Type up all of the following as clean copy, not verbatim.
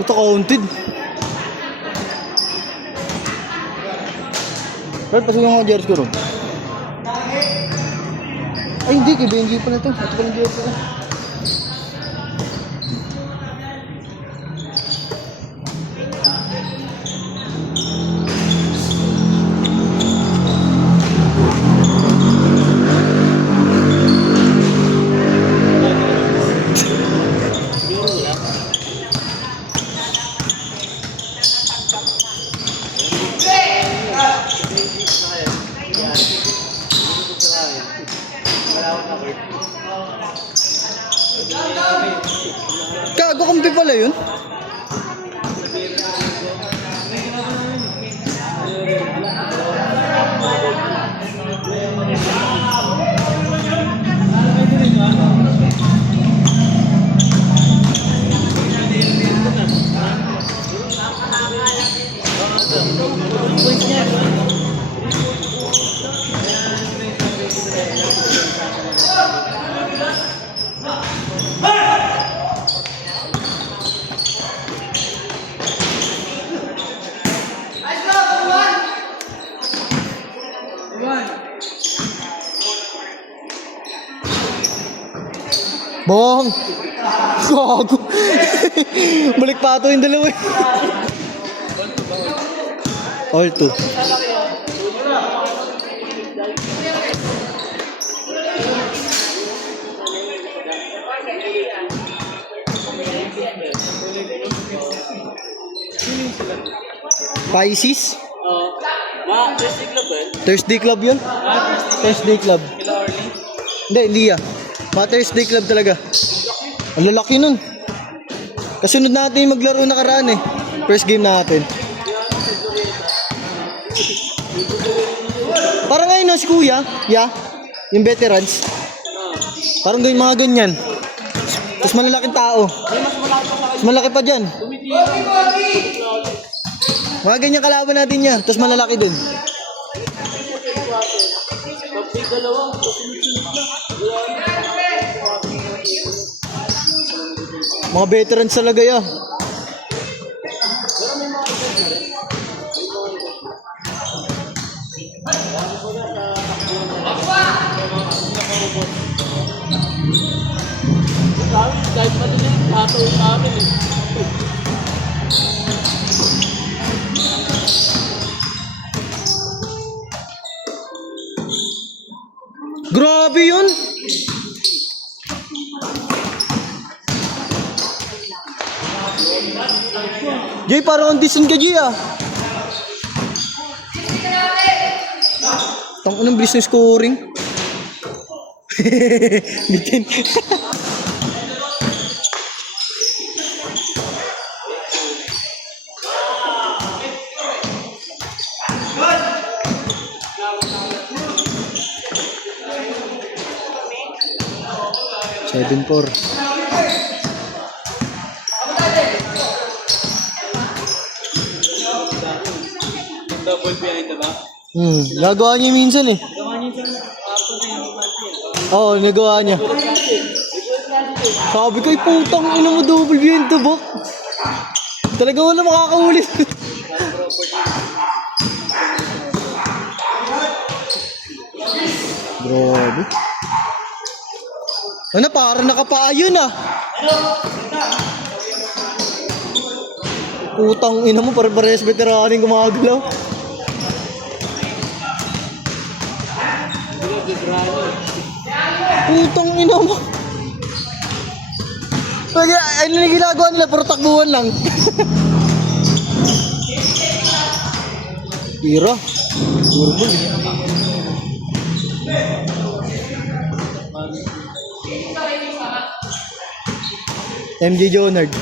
Puta counted. Pero pasok yung mga jersey ko ron. Ay hindi, kay Benji pa na to. Ito pa ng jersey ko. Gago kampi pala yun. Bong! Gago! Balik pa ito yung dalawa eh. All two. Pisces? Thursday Club ba? Thursday Club yun? Thursday Club. Hindi ah. Thursday Club talaga. Ang lalaki nun. Kasunod natin yung maglaro nakaraan eh. First game natin. Parang ngayon no, si Kuya. Yeah. Yung veterans. Parang ganyan mga ganyan. Tapos malalaking tao. Tapos malaki pa dyan. Mga ganyan kalaban natin niya. Tapos malalaki din. Mga veterans talaga ya. Kahit madilim, hatawin namin eh. Grabe yun. Jay, parang audition ka, Jay ah. Tangan ng bilis ng scoring. Bitin. Seven four. Double behind na ba? Nagawa niya minsan eh. Oo, nagawa niya. Sabi ko, putang ina mo, double behind the back. Talaga wala makakaulit. Grabe. Ano, parang nakapaayon ah. Putang ina mo, pare-pares veteraning gumagalaw. Putang ina mo. Ano na ginagawa nila? Puro takbuhan lang. Pira. Turbol. MJ Jonard.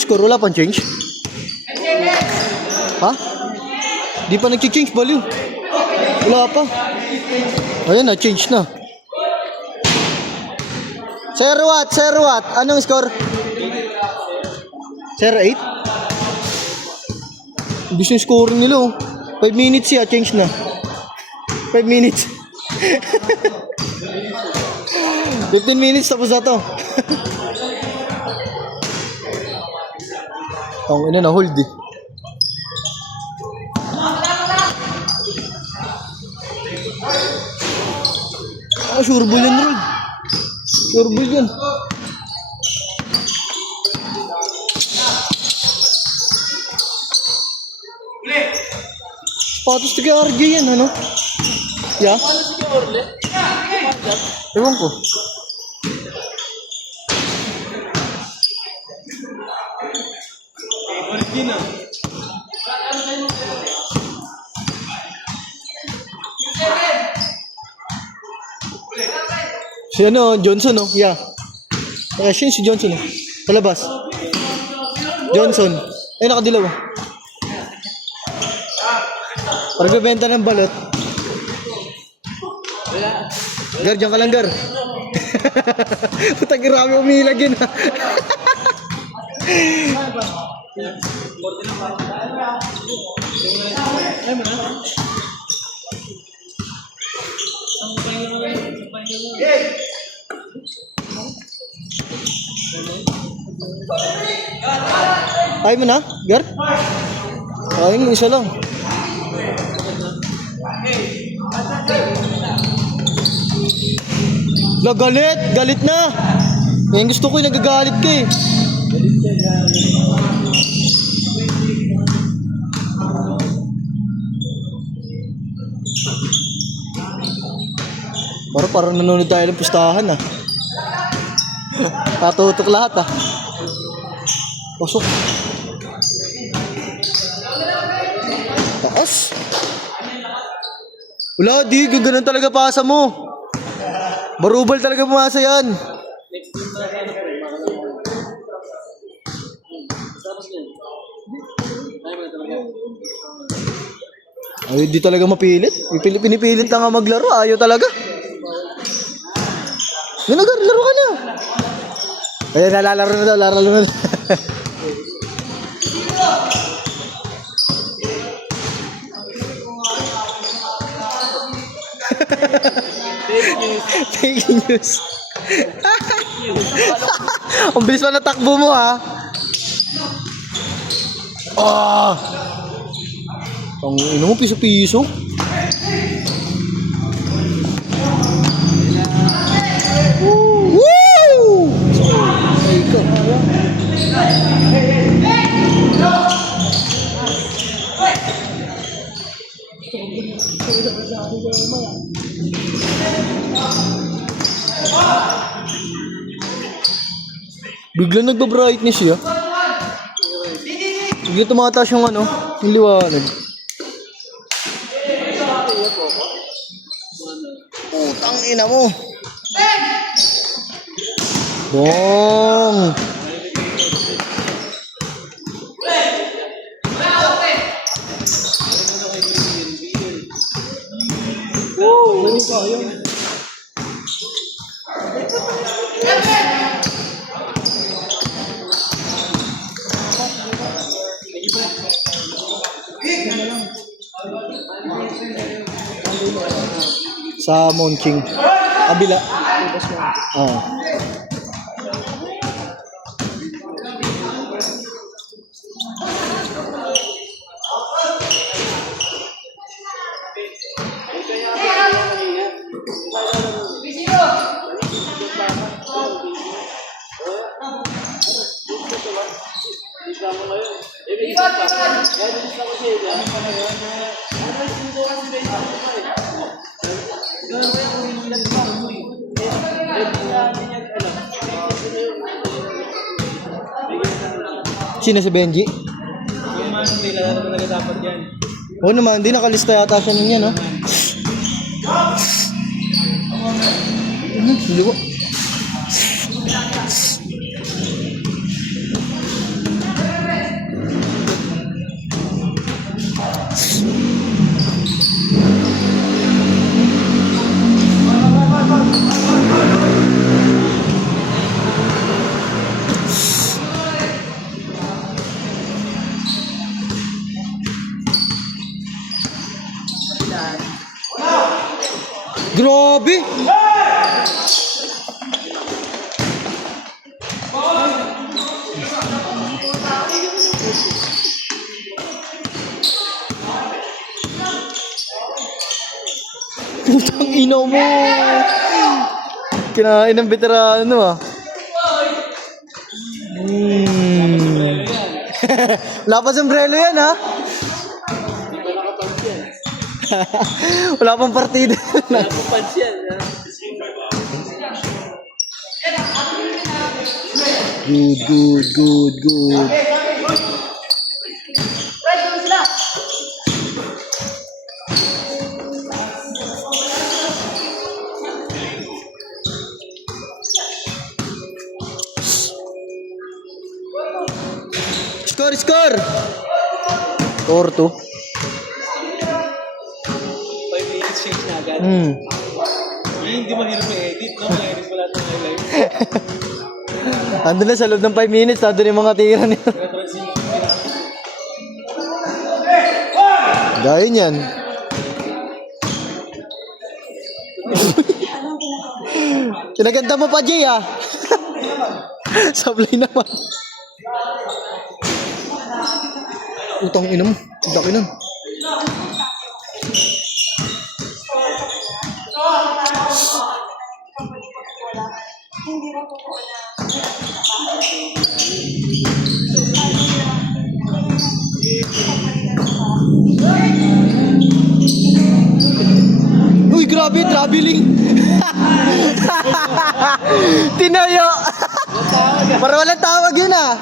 Score, wala pang change? Ha? Di pa nag-change, baliw. Wala pa. Ayun na, change na. Sir what? Anong score? 0-8? Gusto yung scoring nila oh. 5 minutes siya, change na. 5 minutes. 15 minutes tapos na to. Ang ina na hold eh. Sure ball yan, Rod. Sure ball yan. Patos taga RJ yan, ano? Yeah? Ano si Orle? Ewan ko. Origina. Si ano, Johnson, no? Yeah. Siya si Johnson, no? Sa labas. Johnson. Ay, nakadilaw. Parang bebenta ng balot. Gar, dyan ka lang, Gar. Putang grabe umilag yun, ha? Ay mo na, Gar? Ay mo, isa lang. Galit na. Yan gusto ko yung nagagalit ka eh. Parang nanonood tayo ng pustahan ah. Tatutok lahat ah. Pasok. Taas. Wala, di. Gaganon talaga pasa mo. Barubal talaga pumasa yan. Ay, di talaga mapilit. Pinipilit na nga maglaro. Ayaw talaga. Ganagar, laro ka na. Ayan, nalalaro na daw. Laro na daw. Fake news. Ang bilis pa na takbo mo ha. Ah. Ang ino mo piso-piso. Woo! Ay ko. Bigla nagba-brightness siya. Bigla tumataas yung ano, yung liwanag. Putang ina mo. Bong. Sa Monching. Kabila. Ah. Sino si Benji? Yung man, hindi na talaga dapat yan. Oo naman, hindi nakalista yata siya nun yan, no? Hindi ko. Grabe! Putang ina mo! Kinain ng veterano ah. Wala pa sombrero yan ha? Wala pang partida. Napapansin yan. Good. Score! 4-2. 5 minutes change na agad. Hindi mahirap i-edit, no? Mahirap wala itong highlight. Ando na sa loob ng 5 minutes, ando na yung mga tira niya. Gaya niyan. Kinaganda mo pa, Jay, ah. Sablay naman. Utang ina mo. Laki nun. Uy, grabe, traveling. Tinayo. Para walang tawag yun ah.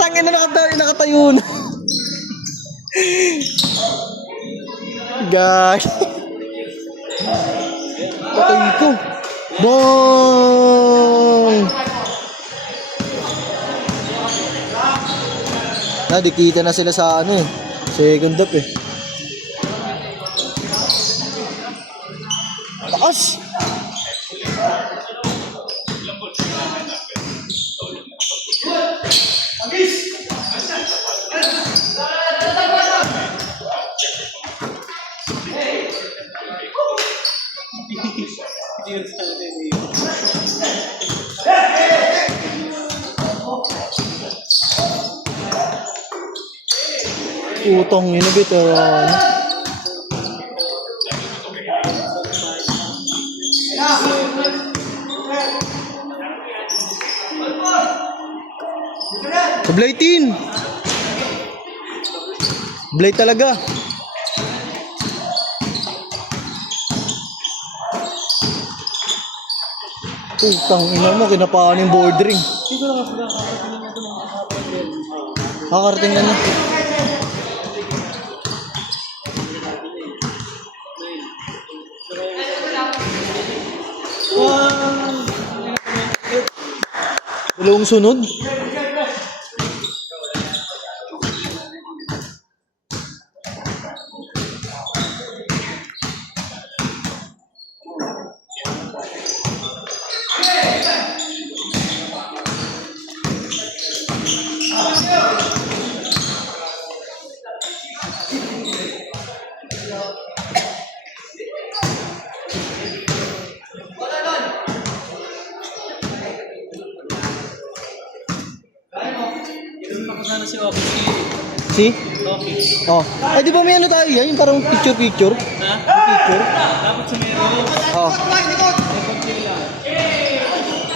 Tangin na nakatayo na. Guys. Patay ko. Bong! Dikita na sila sa ano eh. Second up eh. Taas! Utong yun na bit. Sablay tin. Blay talaga. Utang ina mo, kinapaan yung bordering. Kakarating na na. Dalawang sunod. Sana si Oki. Si? Oki. Oh. Ay, di ba may ano tayo yan? Yung parang picture? Ha? Picture? Dapat si Meron. Oh.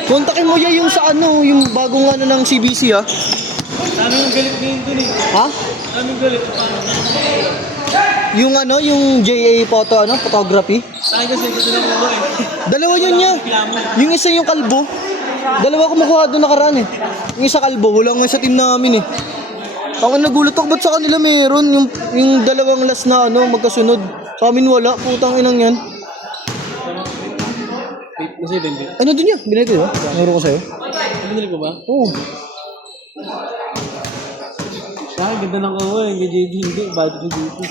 Kontakin mo yan yung sa ano, yung bagong ano ng CBC ha? Dami yung galit ngayon dun eh. Ha? Dami yung galit. Paano? Yung ano, yung JA photo, ano, photography? Sa akin kasi gusto lang ako eh. Dalawa yun niya. Yung isa yung kalbo. Dalawa kumukuha doon nakaraan eh. Yung isa kalbo, wala nga sa team namin eh. Ang nagulat ako, ba't sa kanila meron? Yung dalawang last na ano, magkasunod. Sa amin wala, putang inang yan. Kasi hindi. Ano doon yan? Binili ko ba? Nanguro ko sa'yo? Binili ko ba? Oo. Sa akin, ganda ng kawa eh. Hindi JD, hindi. Bad ko dito.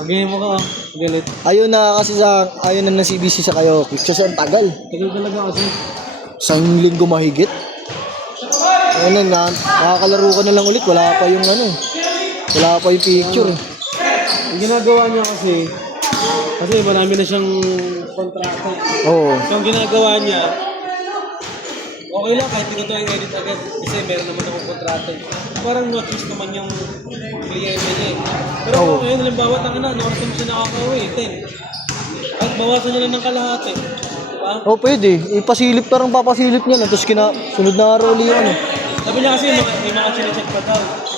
Pag-game mo ka, galit. Ayaw na kasi ayaw na ng CBC sa kayo. Kasi ang tagal. Tagal talaga kasi. Isang linggo mahigit. Ayun na, nakakalaro ka na lang ulit. Wala pa yung ano. Wala pa yung picture. Ang ginagawa niya kasi, Kasi marami na siyang kontrata. Oo. So, ang ginagawa niya, okay lang kahit hindi ko ito i-edit agad. Kasi meron naman akong kontrata. Parang notice naman yung kliyente niya. Pero Oo. ngayon, halimbawa, notice mo siya nakaka-uwi, 10. At bawasan niya lang ng kalahati. Diba? Oh, pwede. Ipasilip parang papasilip niya na. Tapos sunod na araw ulit yung ano. Sabi niya kasi, may mga chinecheck pa daw.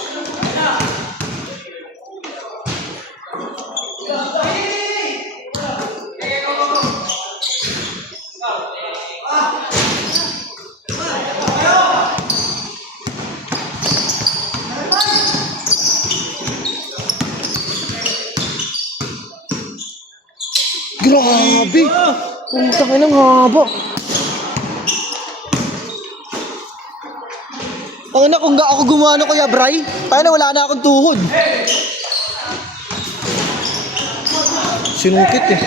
Grabe! Puta ka ng haba. Ang ina, kung ako gumano Kuya Bray, tayo na wala na akong tuhod. Sinungkit eh.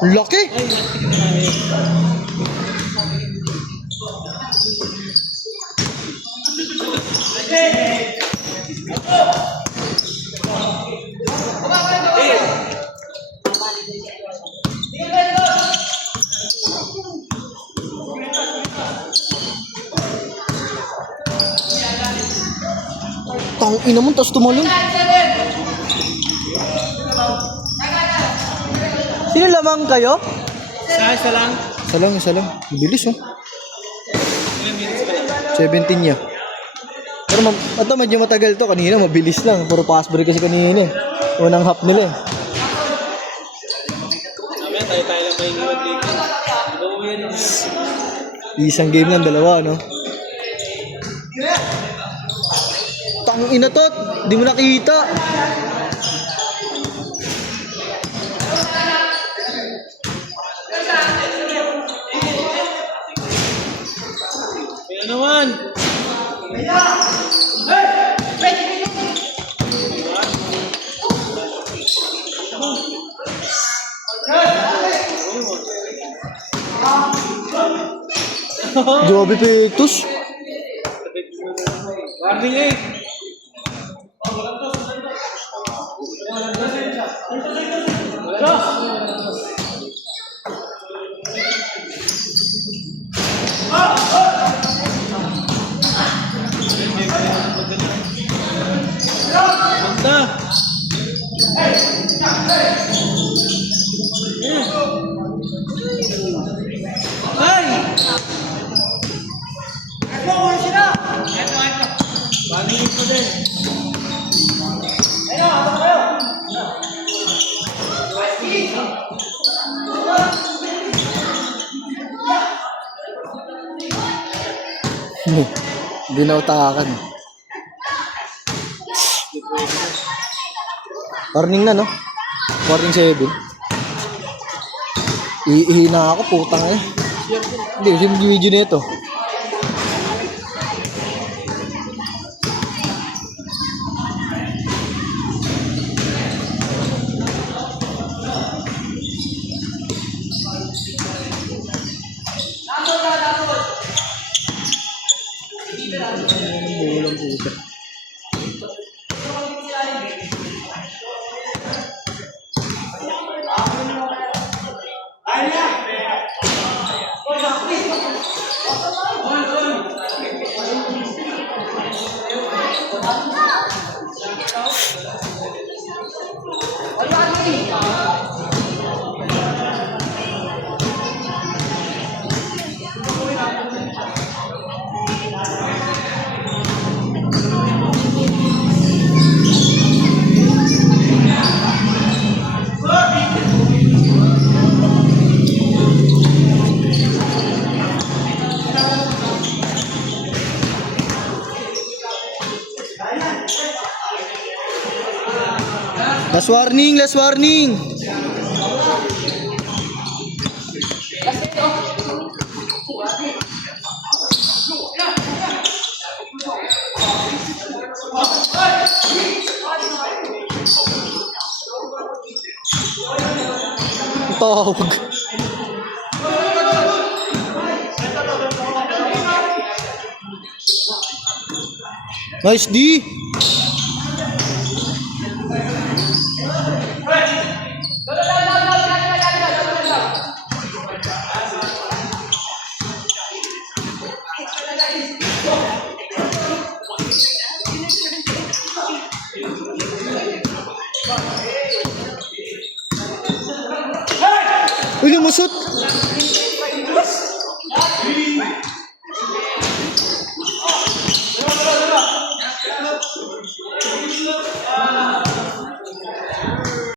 Ang laki! Tang ina mo, tapos tumalon. Sino lamang kayo? Isa lang. Isa lang. Bilis oh. Ilang minutes pa lang. 17 niya. Pero ito medyo matagal to. Kanina mabilis lang. Puro pass break kasi kanina eh. Unang half nila eh. Mamaya tayo lang may iwan dito. Iba yan. Isang game lang, dalawa no? Tang ina to. Di mo nakita. Kaya naman. Grabe pektos. Warning eh. Banda. Ay! Balikin ko din. Hindi na utakan. Warning na no? Warning 7. Ihina ako, putang eh. Hindi, yung video nito. Bulang puta. Last warning, last warning. Tawag. Nice D. Uy, lumusot.